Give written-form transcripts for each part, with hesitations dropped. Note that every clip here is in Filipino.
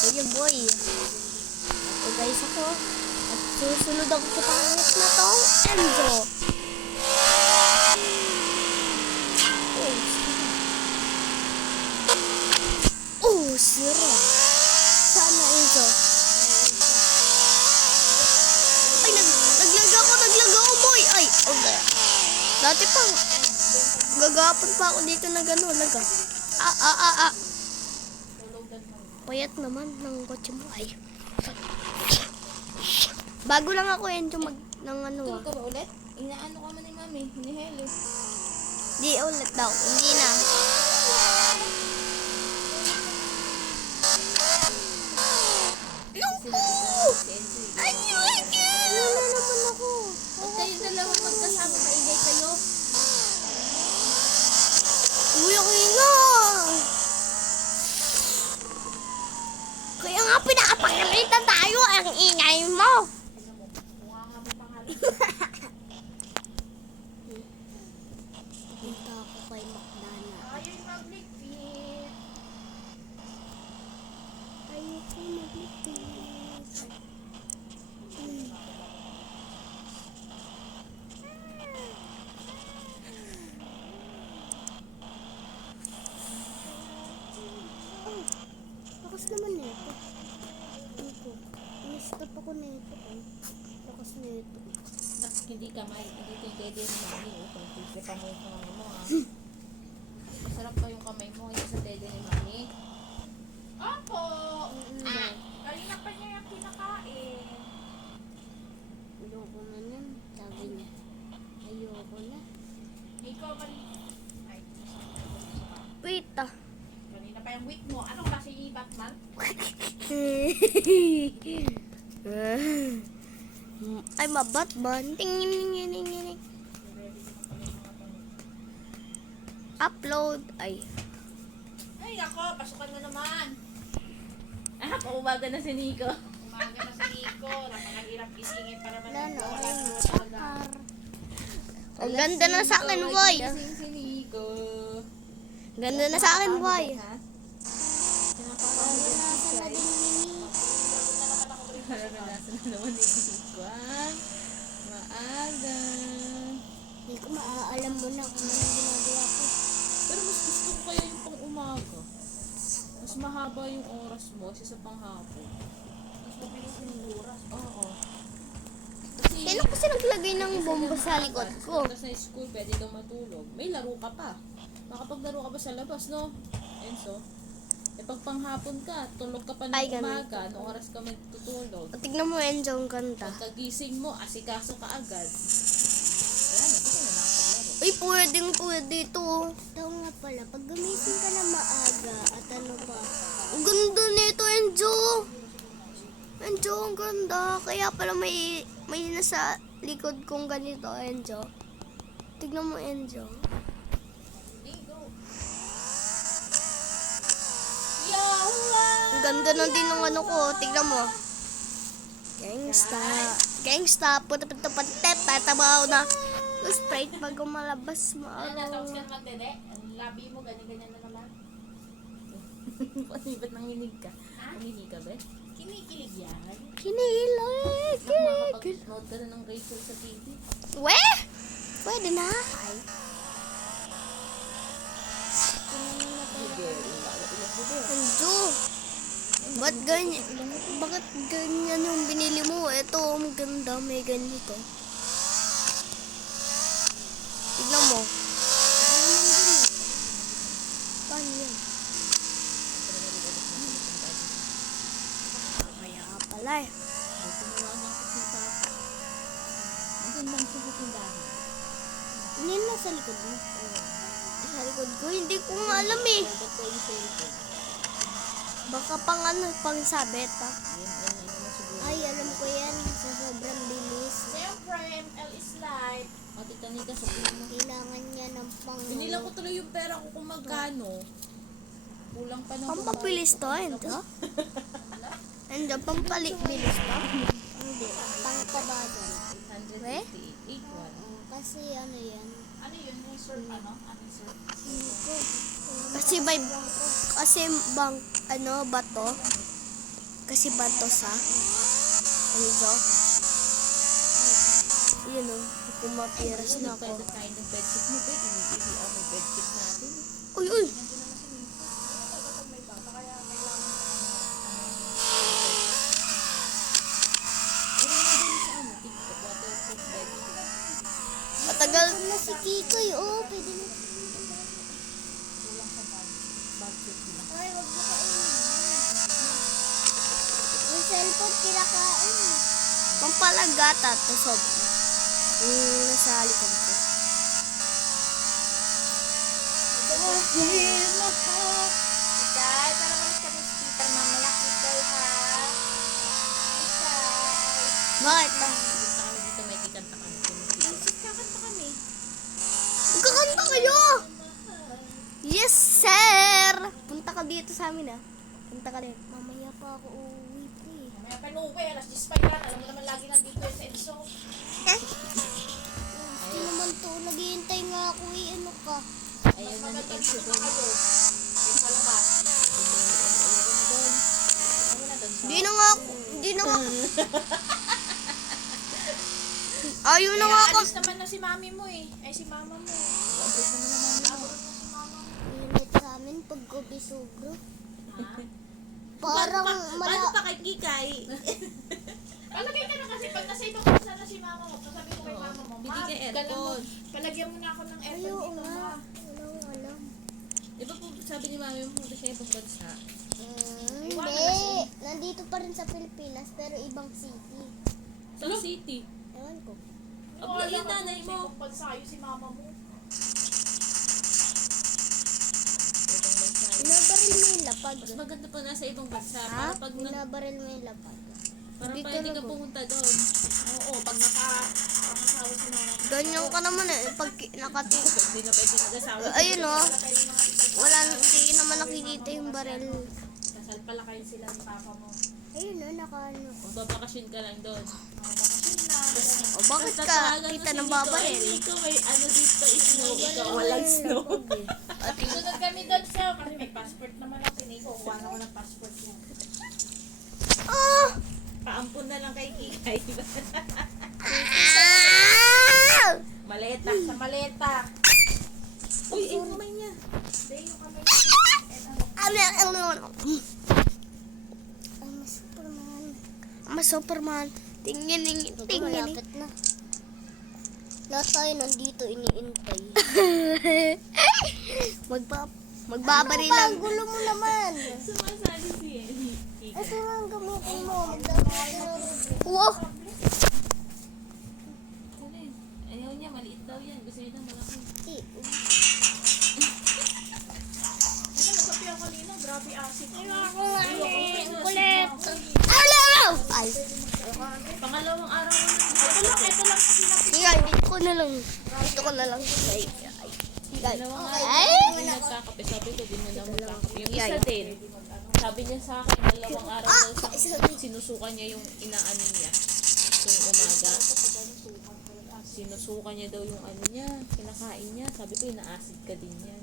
Kuya boy. Ito guys ako. At susunod ako sa pangit na to. Enzo. Oh, sira. Sana Enzo. Ay, naglag ako boy. Ay, okay. Dati pang gagapon pa ako dito na gano'n. Payat naman ng kotse mo. Ay. Bago lang ako Enzo ng ano Tulog ka ba ulit? Inaano ka man ni mami, hinihelo. Di ulit daw. Hindi na. Wala naman ako. Pag kayo dalawa magkasama, maingay kayo. Uy, ako nga. Kaya nga pinakapagalitan tayo. Ang ingay mo. Punta ako kay Macdana. Ayaw yung mag-liquid. Ayoko mag-litis. Lakas naman nito. Ito. Nastop ako nito. Lakas nito. Hindi ka hindi ito yung dede ni mami. Kung titi pa mo yung kamay mo ha. Masarap pa yung kamay mo. Hindi sa dede ni mami. Opo! Kanina pa niya yung pinakain. Ayoko na yan. Sabi niya. Ayoko na. Ikaw man. Ay, Wait ah. kanina pa yung wit mo. Anong klase yung Batman? Ay, mabatban. Tingin. Upload. Ay. Ay, ako, pasukan mo naman. Ah, paumaga na si Nico. Umaga na si Nico. Napakahirap isingin para Wala na. oras. Ang ganda na sa akin, boy. Gising si Nico. Ganda na sa akin, boy. Naranasan na naman ni Nico. Maaga. Hindi ko maaalam mo na kung anong ginagawa ko. Pero mas gusto ko kaya yung pang umaga. Mas mahaba yung oras mo sa panghapon. Mas mabilis yung oras. Oo. Kasi Kailan kasi naglagay ng bomba sa likod ko? Tapos na school, pwede daw matulog. May laro ka pa. Makapaglaro ka pa sa labas, no? Enzo? Eh pag panghapon ka, tulog ka pa ng Ay, ganun. umaga, anong oras ka matutulog? O, tignan mo, Enzo, ang ganda. Pagkagising mo, asikaso ka agad. Wala na, di ka na nakapaglaro. Uy, pwede ito. Ito nga pala, pag gumising ka na maaga at ano pa. Ang ganda nito, Enzo. Enzo, ang ganda. Kaya pala may nasa likod kong ganito, Enzo. Tignan mo, Enzo. Ang ganda na din ng ano ko. Tignan mo. Gangsta. Puta-puta-puta. Tatabaw na. Sprite bago malabas mo. Ano na, tapos ka naman, Dede? Ang labi mo, ganyan-ganyan na naman. Ba't nanginig ka? Nanginig ka ba? Kinikilig yan. Kinilig. Makakapag-note ka na ng Rachel sa TV. Weh! Pwede na. Ay. Enzo. Bakit ganyan yung binili mo? Ito, ang ganda. May ganito. Tignan mo. Paano yan? Kaya pala eh. Sinuwa niya kasi si Papa. Ang gandang siya sa tindahan. Hindi na sa likod mo. Sa likod ko, hindi ko nga alam eh. Dapat ko yung cellphone. Baka pang ano, pang sabit pa. Yan na siguro. Ay, alam ko yan. Sa sobrang bilis. Siyempre, ML is life. O, tita Nika, sabihin mo. Kailangan niya ng pang... Pinila ko tuloy yung pera ko kung magkano. Kulang pa ng Pampabilis to, Endo? Endo, pampalibilis to? Hindi. Pangkabado. 158.81. Kasi ano yan? Ano yun? Reserve ano? Ano sir? Kasi may... Kasi bang... Ano, bato? Kasi bantos ha. Ito. Yun o. Pumapiras na ako. Pwede tayo ng bedsheet mo, babe. Hindi ang may bedsheet natin. Uy, uy. Matagal na si Kikoy. Oh, pwede na. Ay, wag mo kainin. Yung cellphone kinakain. Pampalagata to sob. Nasa likod ko. Kikay, para malis kami sa Peter, mamaya Kikay ha. Kikay. Bakit? Punta kami dito, may kikanta kami. Kakanta kami. Magkakanta kayo! Yes, sir! Punta ka dito sa amin, ah. Punta ka din. Mamaya pa ako uuwi, pre. Mamaya pa inuwi, alas 10 pa yan. Alam mo naman lagi nandito yung sa Enzo. Hindi naman to. Naghihintay nga ako, eh. Ano ka? Ayaw na ni Enzo doon. Yung sa labas. Di na nga ako. Di na nga ako. Ayaw na nga ako. Alis naman na si mami mo eh. Ay, si mama mo. Abot naman na mami mo. Init sa amin pag gabi sobro. Parang Paano pa kay Kikay? Palagay ka na kasi pag nasa ibang bansa na si mama mo, sabi ko kay mama mo, Bigay ka dala mo, aircon. palagyan mo na ako ng aircon Ayaw dito nga. ma. Walang alam. Di ba po sabi ni mami mo punta siya ibang bansa? Hindi. Nandito pa rin sa Pilipinas pero ibang city. Sa city. Ewan ko. Abla yung nanay mo. Sa ibang bansa yun si mama mo. Ibang bansa. Binabaril mo yung lapag. Mas maganda pa nasa ibang bansa. Ha? Para pag Binabaril mo yung lapag. para Hindi pwede ka talaga. pumunta doon. Oo, pag nakasawa si mama mo. Ganyan ka naman eh. Pag nakatingin. Hindi na pwede mag-asawa. Ayun oh. Wala, hindi naman nakikita yung baril. Kasal pala kayo sila ni papa mo. Ayun oh, nakaano. Magbabakasyon ka lang doon. Bakasyon na. O bakit ka? Tatawagan mo Kita si ng Nico, babaril. "Ay, Nico, may ano dito, snow. Ikaw walang snow. At Sunod kami doon sa, kasi may passport naman ako. Kukuha na ko ng passport niya. ah! Paampun na lang kay Kikay. Ah! Maleta. Sa maleta. Uy, kamay niya. Hindi, yung kamay. I'm a Superman. Tingin, tingin, tingin. Malapit na. Lahat tayo nandito iniintay. Magbabaril lang. Ang gulo mo naman. Sumasali si Kikay. Ito nga ang gamitin mo. Wow! Ano yun? Ayaw niya, maliit daw yan. Gusto niya ng malaki. Ano, nagkapi ako kanina. Grabe acid. Ako nga ang kulit. Alaw! Ay. Pangalawang araw na Ito lang kasi Tingay, dito ko na lang. Dito ko na lang. Ay. Tingay. Dalawang Ay. araw na nagkakape. Sabi ko, di mo na magkakape. Yung isa Yay. din. Sabi niya sa akin, dalawang araw daw sinusukan niya yung inaano niya. Yung umaga. Sinusukan niya daw yung ano niya, kinakain niya. Sabi ko, ina-acid ka din yan.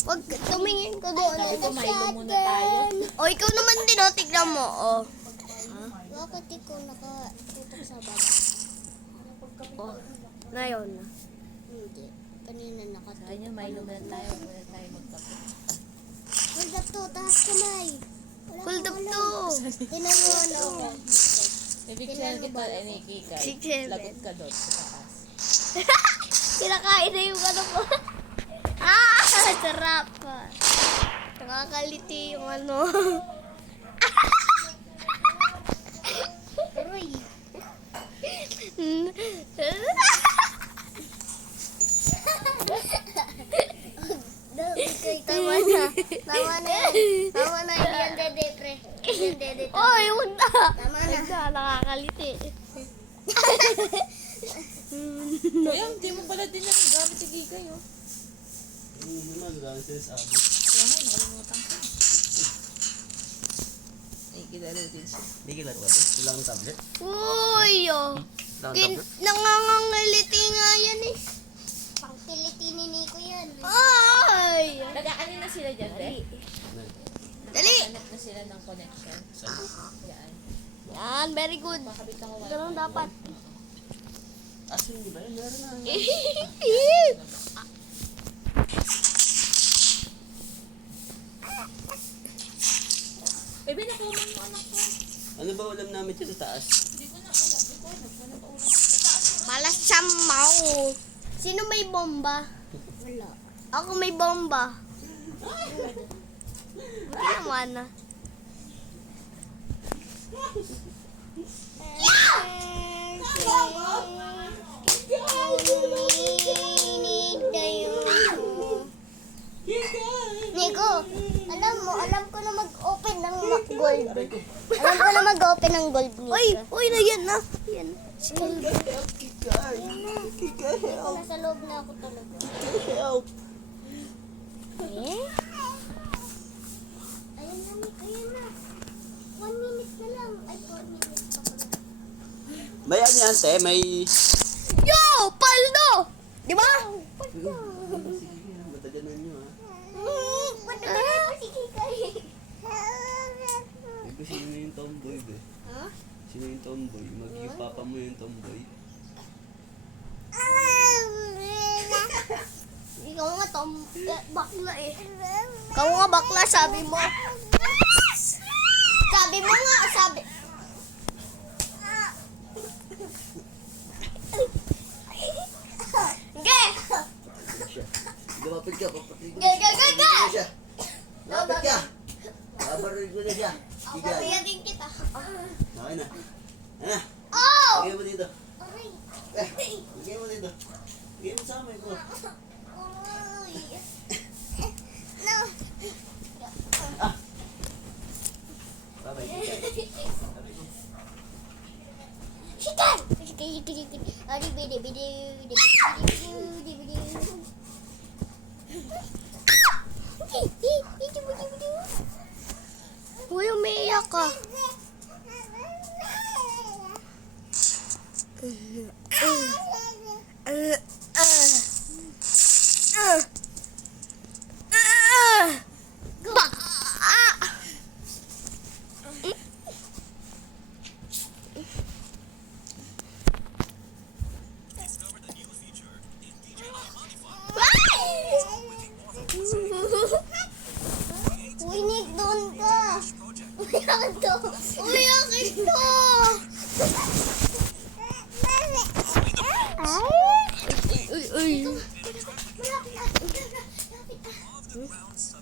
Wag tumingin ko doon. Sabi ko, Milo muna tayo. O, ikaw naman din, o. Tignan mo, o. Bakit ikaw nakatutok sa baba? O, ngayon na. Hindi. Kanina Sabi nakatutok. niya, Milo muna tayo. Muna tayo magkape. Hold up to, taas kamay. Hold up to. Tinan mo ano. Ibig sabihin kita, ni Kikay, 6'7". lagot ka doon sa taas. Kinakain na yung ano ko. Ah! Sarap. Nakakaliti yung ano. Aroy. Tama na. Tama na yan. Tama na. Hindi yan dede, pre. Hindi yan dede. Oy, huwag na. Tama na. Nakakaliti. Kaya, hindi mo pala din yung gamit si Kikay, oh. Hindi naman, dahil sinasabi. Kaya nga, nakalimutan ko. Ay, kilala din siya. Hindi kilala ba ito? Wala kang tablet? Uy, oh. Wala kang tablet? Nangangangaliti nga yan eh. Pangkiliti ni Nico yan. Ay! Nag-ano na sila dyan, te? Dali! Hanap na sila ng connection. Yan. Yan, very good. Pakabit ako wifi. Ganun dapat. Asin, di ba? Meron na. Bebe, nakuha mo yung anak ko. Ano ba ulam namin dyan sa taas? Hindi ko na alam. Hindi ko alam. Ano ba ulam? Malas siyamaw. Sino may bomba? Wala. Ako may bomba. Hindi naman na. Nico, alam ko na mag-open ng gold. Alam ko na mag-open ng gold, Nico. Uy, na yan na. Yan. Kikay! Kikay, help! Nasa loob na ako talaga. Help! Eh? Ayun na, Nick. Ayun na. 1 minute na lang. Ay, 4 minutes pa pala. May ano yan, te? May... Yo! Paldo! Di ba? Sige, mataganan nyo, ha? Patagalan mo si Kikay. Ikaw, sino yung tomboy, be? Ha? Sino yung tomboy? Yung papa mo yung tomboy? Ikaw nga, bakla eh. Ikaw nga, bakla, sabi mo. Sabi mo nga, sabi. Ge! Siya. Lumapit ka, papatid ko. Ge, ge, ge, ge! siya. Lapit ka! Babaroy ko na siya. Kikay. Papayarin kita. Okay na. Ano? Oh! Lagay mo dito. Lagay mo dito. Lagay mo sa amin ko. No. Babay, kikay. Sabi ko. Sikat! Sikat. Ari, bidi, bidi, bidi, bidi, bidi, bidi. Uy, umiiyak ka. Uy, Nick, doon ka. Umiyak to. Umiyak ito. Uy.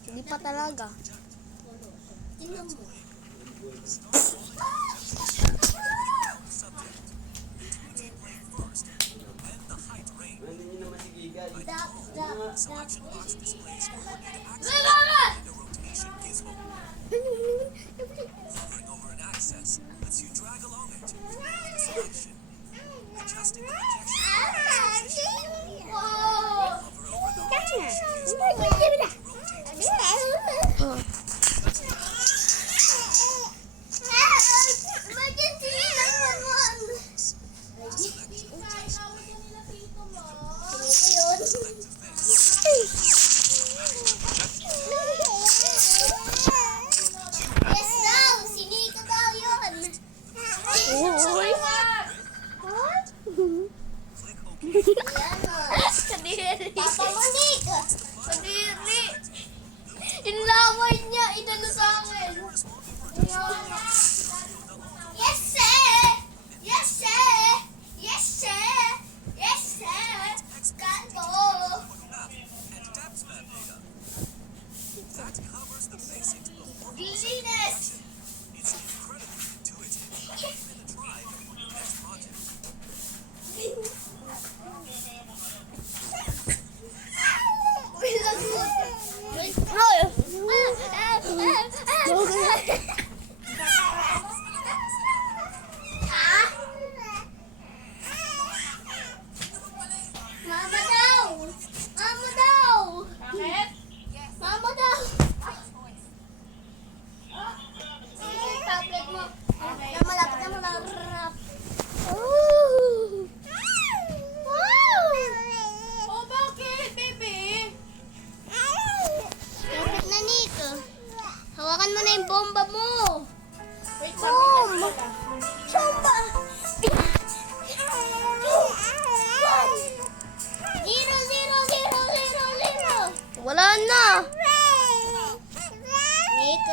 Hindi pa talaga. Tingnan mo. Nandun yun naman si Kikay. Yes daw, si Nico daw yun. Uy! Kadiri. Papa mo, Nick. Kadiri. Inlaway niya, inano sa akin. Yes, sir. Yes, sir. Yes, sir. Yes, sir. Kanto. Linis. Mama daw! Mama daw! Bakit? Mama daw! Tablet mo. Na malapit na malapit. Oh, bakit, baby? Lapit na, Nico. Hawakan Hawakan mo na yung bomba mo. Wait, Boom! sabi Bomba! Zero, zero, zero, zero, zero. Wala na. Nick.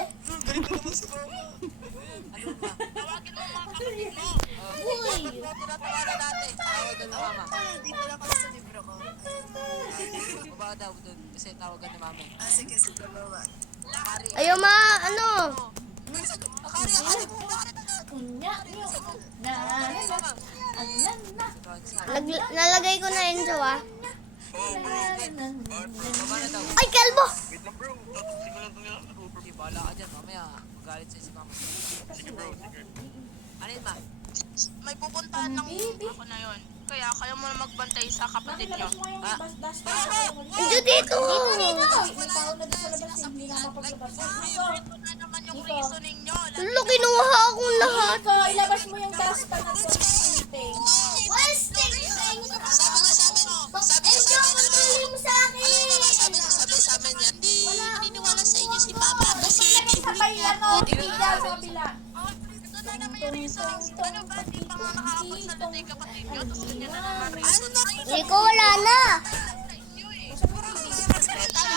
Uy. Tinatawanan natin. Tawagan ni mama. Hindi pa lang kasi sa libro ko. Baba daw doon kasi tawagan ni mama. Sige, sige, mama. Ayaw ano? Akari, akari mo. Kunya, niyo. Na, alam na. Nalagay ko na yun, Jawa. Baba na daw. Ay, kalbo! Sige, bahala ka dyan. Mamaya, magalit sa'yo si mama. Ano yun, ma? May pupuntahan ng ako na yon. Kaya kayo muna magbantay sa kapatid nyo. Labas mo yung bas pa. Ando dito! May tao na doon sa labas, hindi na mapaglabas. Nico, Ito na naman yung reasoning nyo. Lalo, kinuha akong lahat. Nico, ilabas mo yung dustpan na doon sa anything. Sabi nga sa amin, sabi nga sa amin, sabi sa amin yan, di naniniwala sa inyo si Papa kasi Sabay yan o, tiga sa kabila. ito na naman yung reasoning. Ano ba, di pa nga nakakapagsalita yung kapatid nyo, tapos ganyan na naman reasoning. Hindi ko, wala na. Tapos,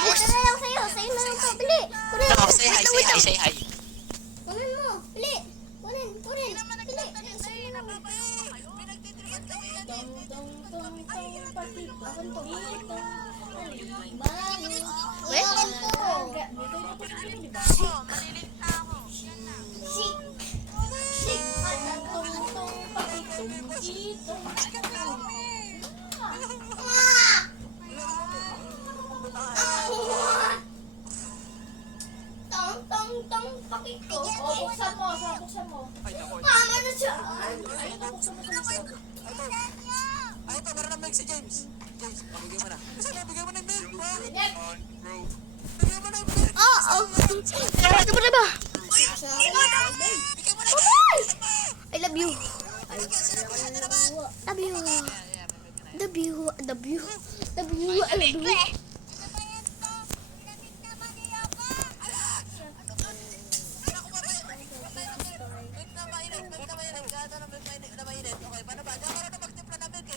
Ito na lang sa'yo. Sa'yo na lang to. Bili. Kunin mo. Say hi, say hi, say hi. Kunin mo. Bili. Kunin. Bili. Tong, tong, tong, tong, patito. Tong, tong, Wait. malilit na ako. Shik. Tong, tong, tong, pakito. O, buksan mo, buksan mo. Mama na siya. Ayun na, buksan mo sa loob. Ay, ito, meron ng milk si James. James, pabigay mo na. Kasi nabigay mo ng milk, bro. Bigay mo ng milk. Oo. Ito mo na ba? Bye-bye. I love you. Love you. Love you. Love you. Love you. I love you. Okay, paano ba? Diyan ka na magtimpla ng milk.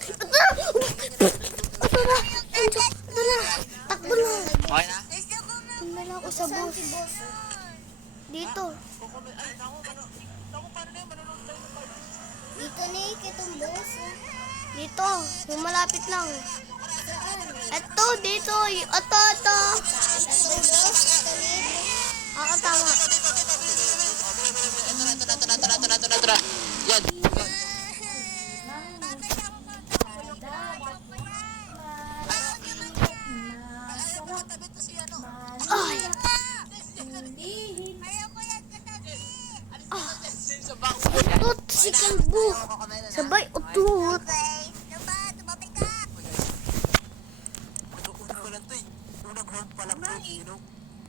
Ito na. Enjo. Ito na. Takbo na. Okay na? Tingnan ako sa boss. Dito. Dito na itong boss. Dito. Yung malapit lang. Ito. Dito. Ito. Tama. Ito. Yan. Ay. Utut si kalbo. Sabay utut. Una ko lang to eh. Unang round pa lang to, you know?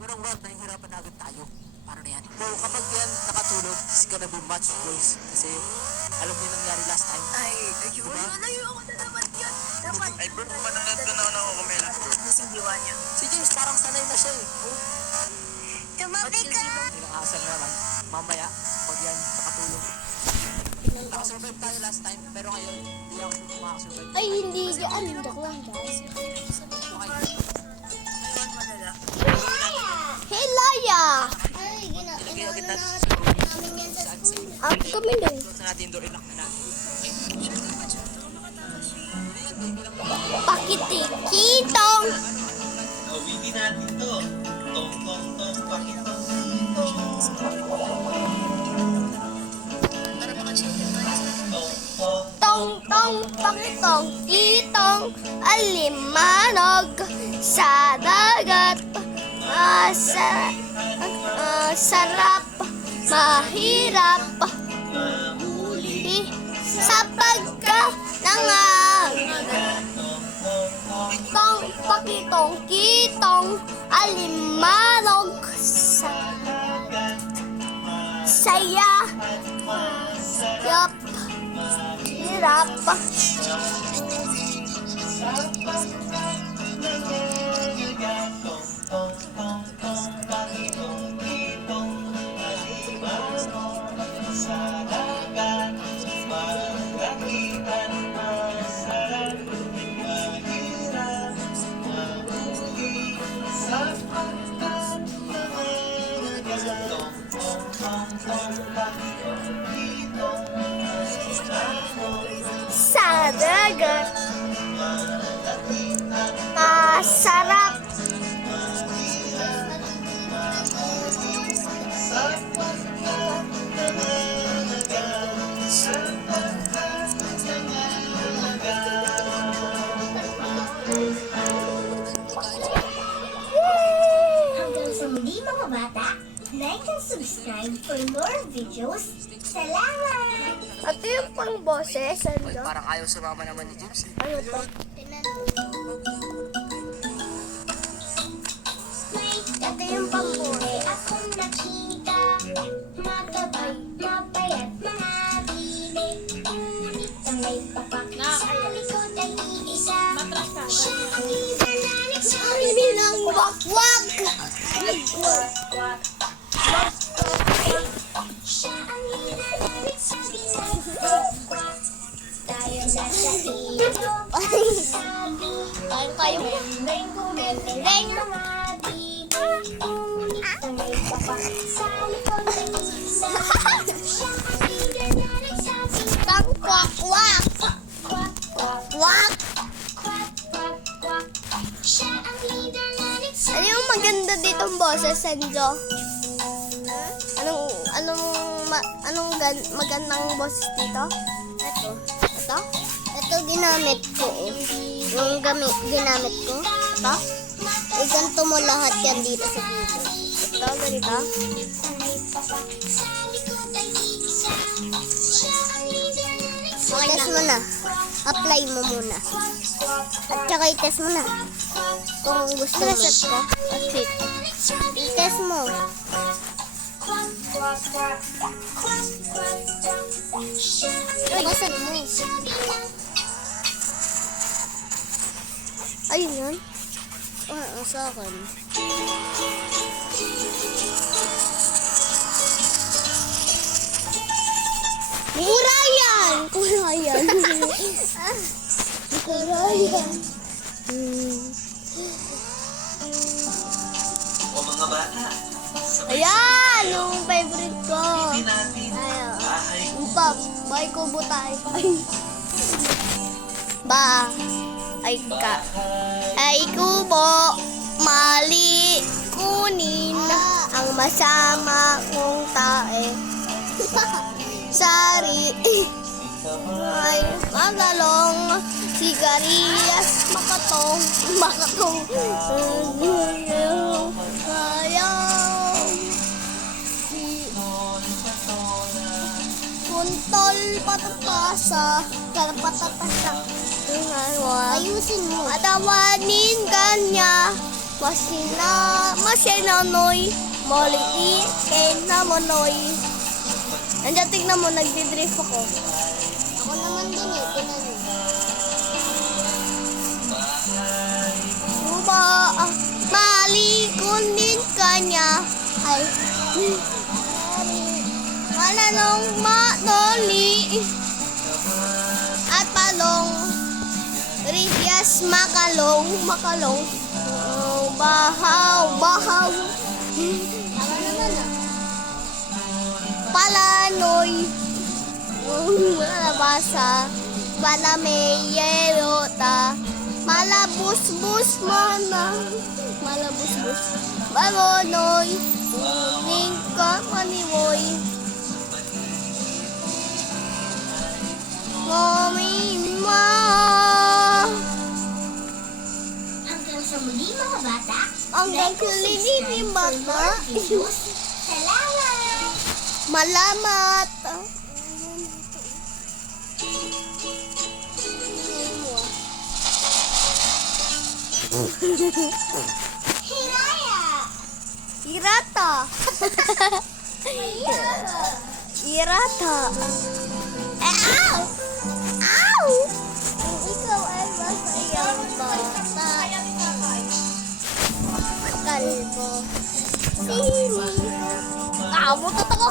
Unang round, nahihirapan na agad tayo. Paano na yan? Bro, kapag yan nakatulog, it's gonna be much close. Kasi alam niyo nangyari last time. Ay, ayun. Nalayo ako na naman yun. Dapat. Ay, bro, mananood ka na ako kumela, bro. Nasing diwa niya. Si James parang sanay na siya eh. Tumabi ka! Ilang asal naman. Mamaya, pag yan nakatulog. Nakasurvive tayo last time, pero ngayon, hindi ako makakasurvive. Ay, hindi. Joke lang, guys. Okay. Hey, Laya! Ay, Ilagay agad natin sa namin yan sa kami din. Close na natin yung door, ilock na natin. Pakitikitong! Awigin natin to. Tong, tong, tong, pakitong, tong. Tong, tong. Tong, tong, pakitong, kitong, alimanog sa dagat. Sarap, mahirap, huli sa pagkanangagat. Tong, pakitong, kitong, alimanog sa saya, yap, hirap. Sa dagat. Masarap. Hanggang sa muli mga bata, like and subscribe for more videos. Salamat! Ito yung pang boses. Ano? Parang ayaw sumama naman ni James. Ano to? Ito yung pang boses. Akong nakita, magabay, mapayat mga bili. Ngunit ang may papak sa likod ay iisa. Siya ang leader na nagsabi Hindi nang wakwak. siya ang leader na nagsabi na tayo na sa ilog. Sabi, Tayo. Reng bumibireng mga bibi. Ngunit ang may papak sa likod ay iisa. Siya ang leader na nagsabi Tang kwak kwak. kwak kwak Kwak. kwak kwak kwak. Siya ang leader na nagsabi. Ano yung maganda ditong boses, Senjo? Anong magandang boses dito? Ito. Ito? Ito ginamit ko. Yung ginamit ko. Ito. Eh, ganito mo lahat yan dito sa video. Ito, ganito. Test mo na. Apply mo muna. At saka i-test mo na. Kung gusto mo. Reset ko. Okay. I-test mo. Basan mo. Ayun yun. Sa akin. Kurayan! Kurayan. Kurayan. O mga bata, Ayan! Yung favorite ko. hindi natin Ayan. bahay Upap, may kubo tayo. Ba, ay kubo, mali, kunin, ang masama kong tae. Sari, ay magalong, sigarilyas, makatong, ayaw, kuntol patatasa, patatasa. Ayusin mo. Atawanin kanya, masinanoy, maliit na monoy. Nandiyan, tignan mo, nagdidrift ako. Ako naman din eh, tignan mo. Suba, malikon din kanya. Ay, malanong matoli. At palong, Rigyas makalong. Oh, bahaw. Tama naman ah. Palanoy. Malabasa. Palameyerota. Malabusbus mana. Malabusbus. Bagonoy. Uling ka maniwoy. Momima. Hanggang sa muli mga bata. Ang gakulinig ni bata. Videos. Salamat! Malamat. Hiraya! Irata. Irata. Ow! Ow! Ikaw ay masayang bata. Kalbo. Sini. Butot ako.